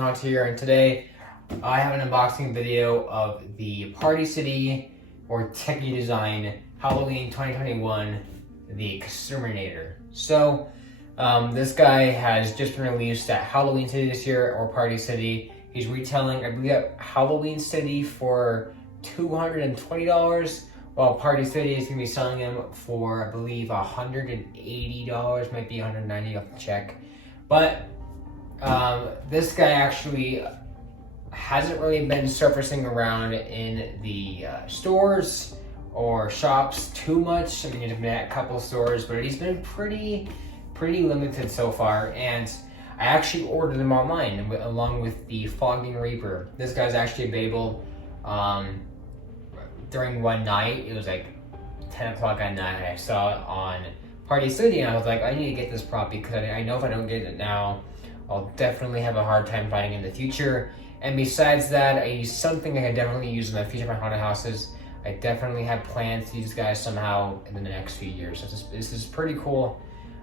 Hawk here, and today I have an unboxing video of the Party City or Tekky design Halloween 2021, the Exterminator. So this guy has just been released at Halloween City this year, or Party City. He's retailing, I believe, at Halloween City for $220, while Party City is going to be selling him for, I believe, $180, might be $190, I'll have to check. But this guy actually hasn't really been surfacing around in the stores or shops too much. I mean, he's been at a couple stores, but he's been pretty limited so far. And I actually ordered him online along with the Fogging Reaper. This guy's actually available during one night. It was like 10 o'clock at night, and I saw it on Party City, and I was like, I need to get this prop because I know if I don't get it now, I'll definitely have a hard time finding it in the future. And besides that, he's something I can definitely use in the future of my haunted houses. I definitely have plans to use this guy somehow in the next few years. This is pretty cool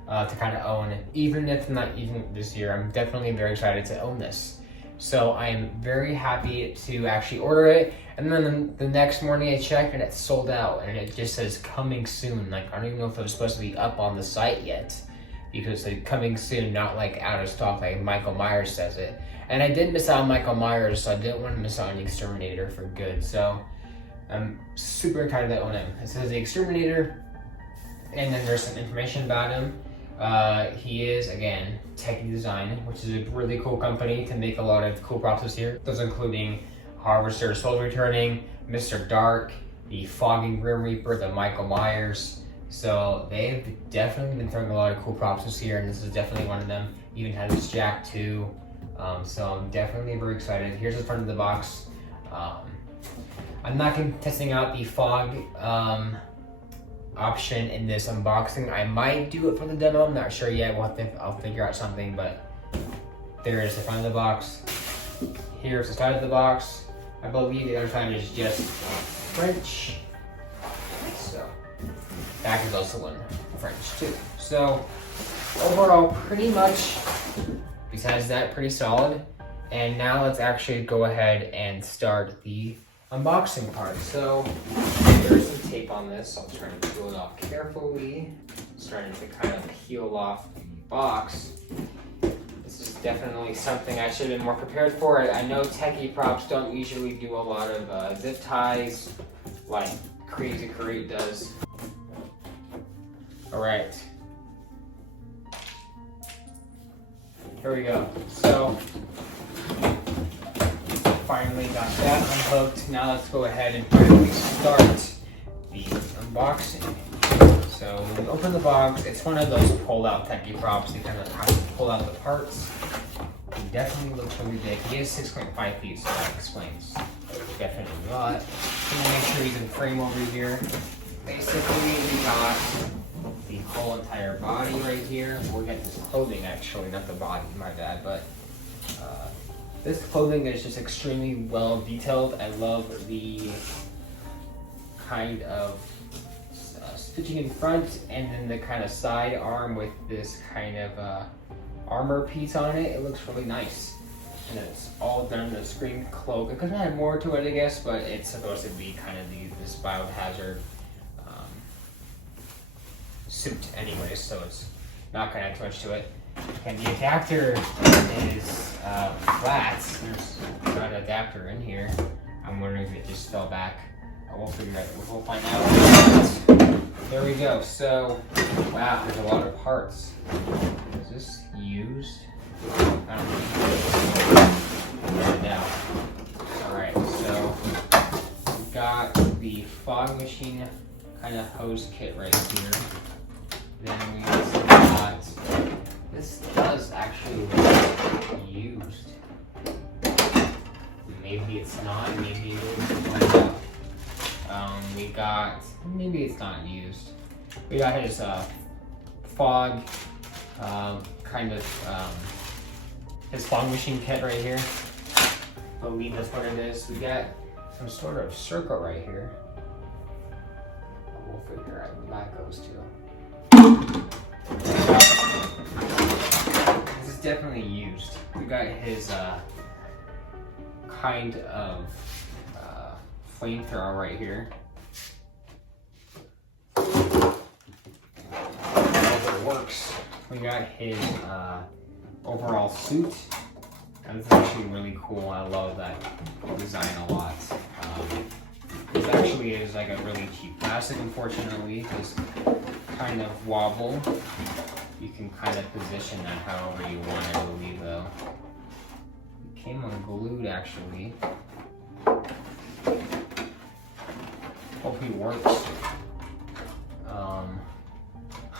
to kind of own, even if not even this year. I'm definitely very excited to own this. So I am very happy to actually order it. And then the next morning I checked and it's sold out, and it just says coming soon. Like, I don't even know if it was supposed to be up on the site yet, because it's coming soon, not like out of stock like Michael Myers says it. And I did miss out on Michael Myers, so I didn't want to miss out on the Exterminator for good. So I'm super excited to own him. It says the Exterminator, and then there's some information about him. He is, again, Tekky Design, which is a really cool company to make a lot of cool props this year. Those including Harvester Soul Returning, Mr. Dark, the Fogging Grim Reaper, the Michael Myers. So they've definitely been throwing a lot of cool props this year, and this is definitely one of them. Even had this Jack too. So I'm definitely very excited. Here's the front of the box. I'm not testing out the fog option in this unboxing. I might do it for the demo. I'm not sure yet. I'll figure out something. But there is the front of the box. Here's the side of the box. I believe the other side is just French. So back is also in French too. So overall, pretty much, besides that, pretty solid. And now let's actually go ahead and start the unboxing part. So there's some tape on this. I'll try to peel it off carefully. Starting to kind of peel off the box. This is definitely something I should have been more prepared for. I know Tekky props don't usually do a lot of zip ties like Crazy Create does. All right. Here we go. So finally got that unhooked. Now let's go ahead and finally start the unboxing. So when we open the box, it's one of those pull-out Tekky props. You kind of have to pull out the parts. He definitely looks really big. He is 6.5 feet, so that explains definitely a lot. I'm gonna make sure he's in frame over here. Basically, we got the whole entire body right here. We got this clothing, actually, not the body, my bad, but this clothing is just extremely well detailed. I love the kind of stitching in front, and then the kind of side arm with this kind of armor piece on it. It looks really nice. And it's all done in a screen cloak. It could have more to it, I guess, but it's supposed to be kind of this biohazard suit anyway, so it's not going to add too much to it. And the adapter is flat. There's not an adapter in here. I'm wondering if it just fell back. We'll figure it out. We'll find out. There we go. So, wow, there's a lot of parts. Is this used? I don't know. Now. Alright, so we've got the fog machine kind of hose kit right here. Then we got, this does actually look used. Maybe it's not, maybe it is. We got, maybe it's not used. We got his fog, kind of, his fog machine kit right here. I believe that's what it is. We got some sort of circle right here. We'll figure out where that goes to. This is definitely used. We got his kind of flamethrower right here. However it works. We got his overall suit. And this is actually really cool. I love that design a lot. This actually is like a really cheap plastic, unfortunately. This kind of wobble. You can kind of position that however you want, I believe, though. It came unglued, actually. Hopefully it works.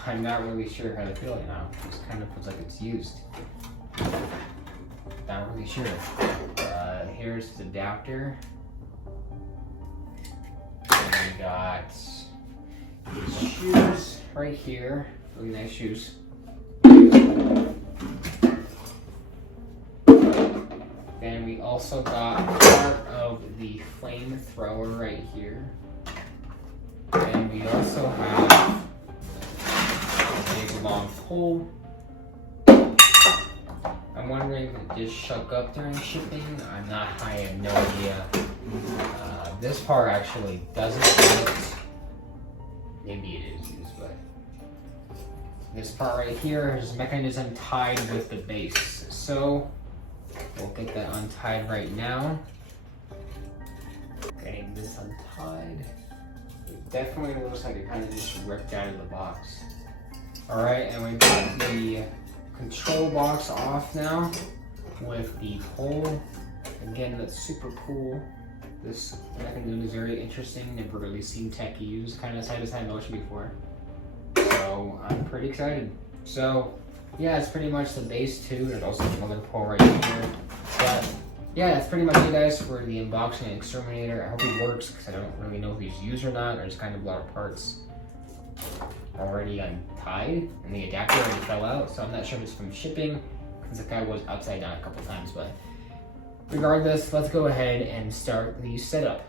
I'm not really sure how to feel it now. It just kind of feels like it's used. Not really sure. Here's the adapter. And we got these shoes right here. Really nice shoes. Then we also got part of the flamethrower right here. And we also have a big long pole. I'm wondering if it just shook up during shipping. I have no idea. This part actually doesn't use. Maybe it is used, but this part right here is mechanism tied with the base. So we'll get that untied right now. Getting this untied. It definitely looks like it kind of just ripped out of the box. All right, and we got the control box off now with the pole. Again, that's super cool. This mechanism is very interesting. Never really seen Tekky use kind of side-to-side motion before. So I'm pretty excited. So yeah, it's pretty much the base too. There's also another pole right here. But yeah, that's pretty much it, guys, for the unboxing of Exterminator. I hope it works because I don't really know if he's used or not. There's kind of a lot of parts already untied and the adapter already fell out, so I'm not sure if it's from shipping because the guy was upside down a couple times. But regardless, let's go ahead and start the setup.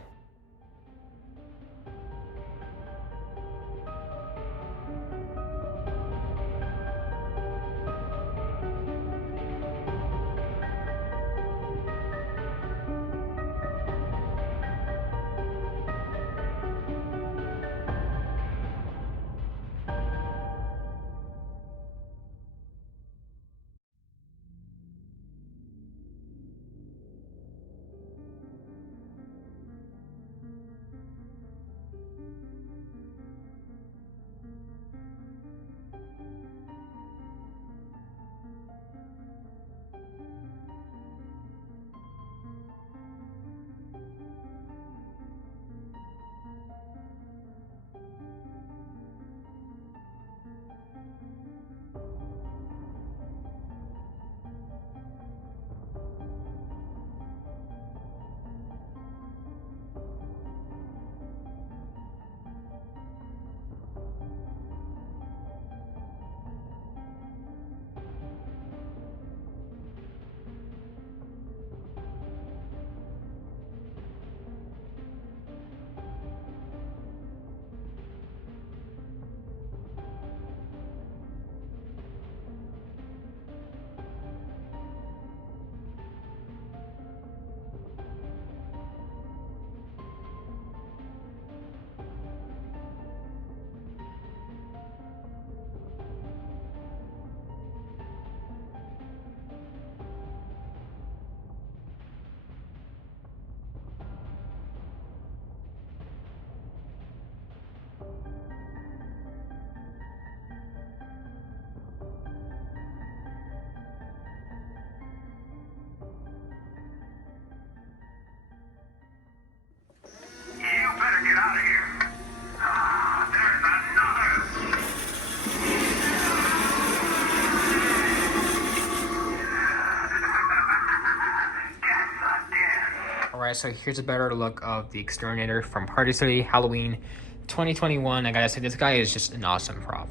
Alright, so here's a better look of the Exterminator from Party City Halloween 2021. I gotta say, this guy is just an awesome prop.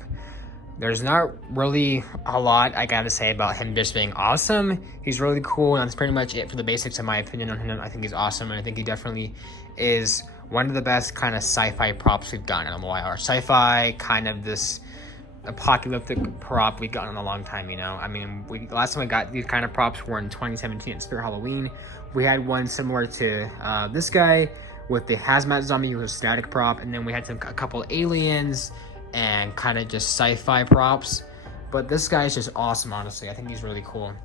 There's not really a lot I gotta say about him just being awesome. He's really cool, and that's pretty much it for the basics, in my opinion, on him. I think he's awesome, and I think he definitely is one of the best kind of sci-fi props we've gotten in a while. Or sci-fi, kind of this apocalyptic prop we've gotten in a long time, you know? I mean, last time we got these kind of props were in 2017 at Spirit Halloween. We had one similar to this guy with the hazmat zombie, who was a static prop, and then we had a couple aliens and kind of just sci-fi props. But this guy is just awesome, honestly. I think he's really cool.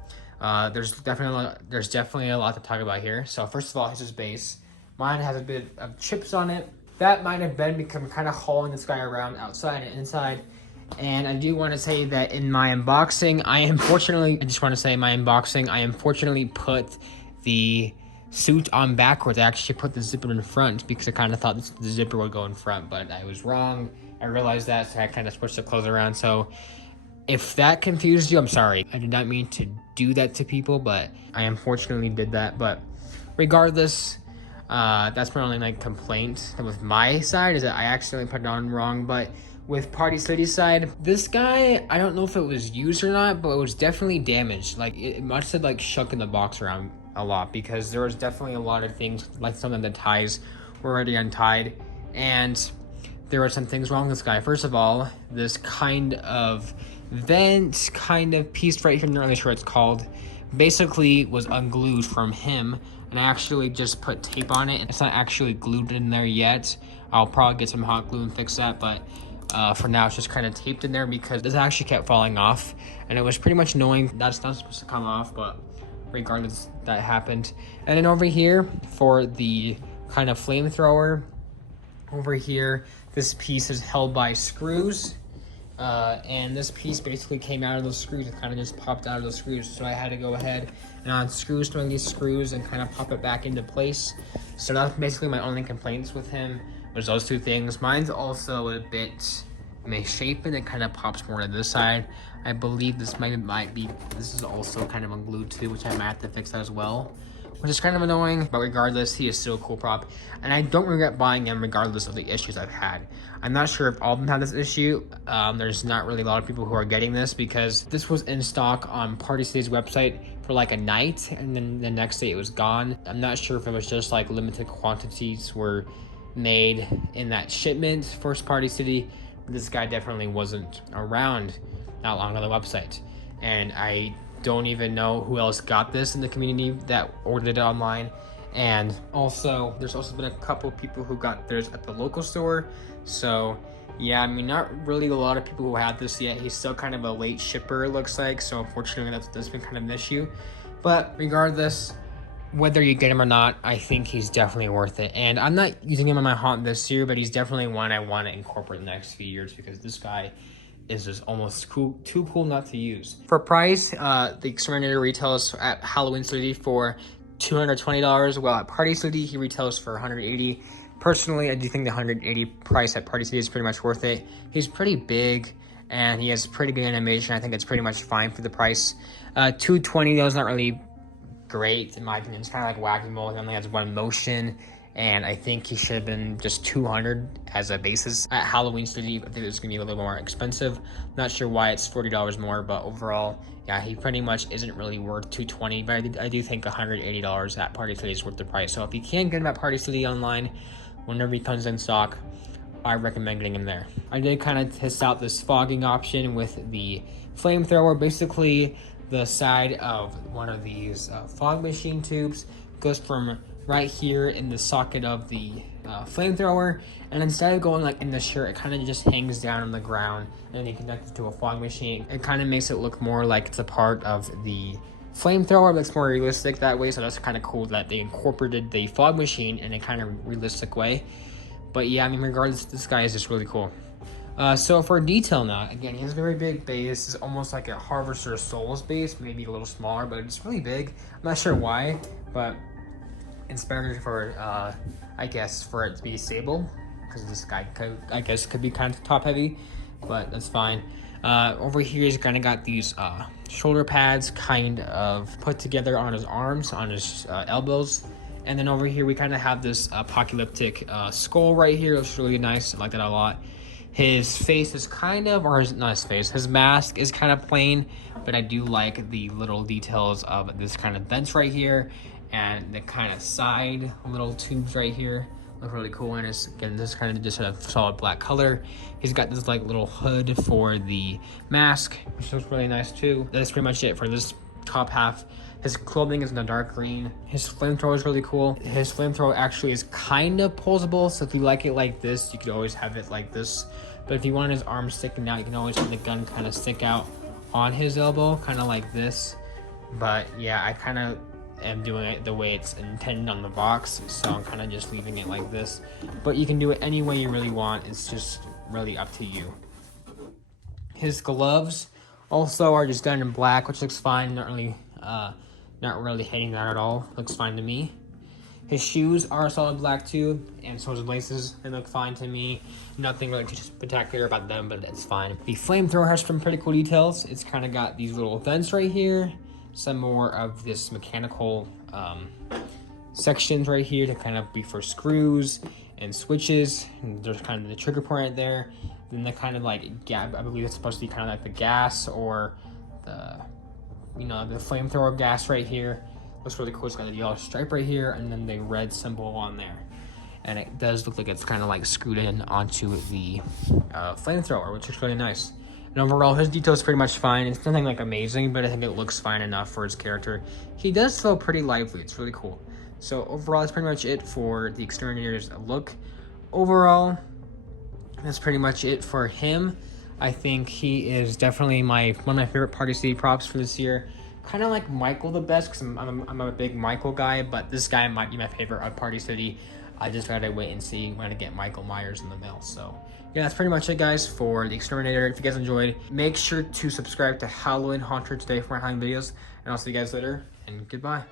There's definitely a lot to talk about here. So first of all, here's his base. Mine has a bit of chips on it. That might have been because I'm kind of hauling this guy around outside and inside. And I do want to say that in my unboxing, I unfortunately put the suit on backwards. I actually put the zipper in front because I kind of thought the zipper would go in front, but I was wrong. I realized that, so I kind of switched the clothes around. So if that confused you, I'm sorry. I did not mean to do that to people, but I unfortunately did that. But regardless, that's my only complaint with my side, is that I accidentally put it on wrong. But with Party City's side, this guy, I don't know if it was used or not, but it was definitely damaged. It must have shook in the box around a lot, because there was definitely a lot of things, like some of the ties were already untied, and there were some things wrong with this guy. First of all, this kind of vent kind of piece right here, I'm not really sure what it's called, basically was unglued from him, and I actually just put tape on it. It's not actually glued in there yet. I'll probably get some hot glue and fix that, but for now it's just kind of taped in there because this actually kept falling off, and it was pretty much annoying. That's not supposed to come off, but regardless, that happened. And then over here for the kind of flamethrower, over here this piece is held by screws, and this piece basically came out of those screws. It kind of just popped out of those screws, so I had to go ahead and unscrew some of these screws and kind of pop it back into place. So that's basically my only complaints with him, was those two things. Mine's also a bit misshapen. It kind of pops more to this side. I believe this this is also kind of unglued too, which I might have to fix that as well, which is kind of annoying. But regardless, he is still a cool prop, and I don't regret buying him regardless of the issues I've had. I'm not sure if all of them have this issue. There's not really a lot of people who are getting this, because this was in stock on Party City's website for a night, and then the next day it was gone. I'm not sure if it was just limited quantities were made in that shipment for Party City. This guy definitely wasn't around not long on the website, and I don't even know who else got this in the community that ordered it online. And also, there's also been a couple people who got theirs at the local store. So yeah, I mean, not really a lot of people who have this yet. He's still kind of a late shipper, it looks like, so unfortunately that's been kind of an issue. But regardless, whether you get him or not, I think he's definitely worth it. And I'm not using him on my haunt this year, but he's definitely one I want to incorporate in the next few years, because this guy is just almost too cool not to use. For price, the Exterminator retails at Halloween City for $220, while at Party City he retails for $180. Personally, I do think the $180 price at Party City is pretty much worth it. He's pretty big, and he has pretty good animation. I think it's pretty much fine for the price. $220 though is not really great in my opinion. It's kind of like Whack-A-Mole. He only has one motion, and I think he should have been just $200 as a basis. At Halloween City, I think it's gonna be a little more expensive. Not sure why it's $40 more, but overall, yeah, he pretty much isn't really worth $220, but I do think $180 at Party City is worth the price. So if you can get him at Party City online, whenever he comes in stock, I recommend getting him there. I did kind of test out this fogging option with the flamethrower. Basically, the side of one of these fog machine tubes goes from right here in the socket of the flamethrower, and instead of going in the shirt, it kind of just hangs down on the ground, and then you connect it to a fog machine. It kind of makes it look more like it's a part of the flamethrower, but it's more realistic that way. So that's kind of cool that they incorporated the fog machine in a kind of realistic way. But yeah, I mean, regardless, this guy is just really cool. So for detail now, again, he has a very big base. It's almost like a Harvester Souls base, maybe a little smaller, but it's really big. I'm not sure why, but it's better for, I guess, for it to be stable, because this guy could be kind of top heavy, but that's fine. Over here, he's kind of got these shoulder pads kind of put together on his arms, on his elbows. And then over here, we kind of have this apocalyptic skull right here. It's really nice. I like that a lot. His face is kind of, not his face, his mask is kind of plain, but I do like the little details of this kind of vents right here, and the kind of side little tubes right here look really cool. And it's, again, this kind of just a solid black color. He's got this little hood for the mask, which looks really nice too. That's pretty much it for this top half. His clothing is in the dark green. His flamethrower is really cool. His flamethrower actually is kind of posable, so if you like it like this, you could always have it like this. But if you want his arm sticking out, you can always have the gun kind of stick out on his elbow, kind of like this. But yeah, I kind of am doing it the way it's intended on the box, so I'm kind of just leaving it like this. But you can do it any way you really want. It's just really up to you. His gloves also are just done in black, which looks fine. Not really hating that at all. Looks fine to me. His shoes are solid black too, and so his laces, they look fine to me. Nothing really too spectacular about them, but it's fine. The flamethrower has some pretty cool details. It's kind of got these little vents right here, some more of this mechanical sections right here to kind of be for screws and switches. And there's kind of the trigger point right there. Then the kind of like, I believe it's supposed to be kind of like the gas or the, the flamethrower gas right here. Looks really cool. It's got a yellow stripe right here and then the red symbol on there. And it does look like it's kind of like screwed in onto the flamethrower, which is really nice. And overall, his detail is pretty much fine. It's nothing like amazing, but I think it looks fine enough for his character. He does feel pretty lively. It's really cool. So overall, that's pretty much it for the Exterminator's look. Overall, that's pretty much it for him. I think he is definitely one of my favorite Party City props for this year. Kind of like Michael the best, because I'm a big Michael guy, but this guy might be my favorite of Party City. I just gotta wait and see when I get Michael Myers in the mail. So yeah, that's pretty much it, guys, for the Exterminator. If you guys enjoyed, make sure to subscribe to Halloween Haunter today for my Halloween videos, and I'll see you guys later, and goodbye.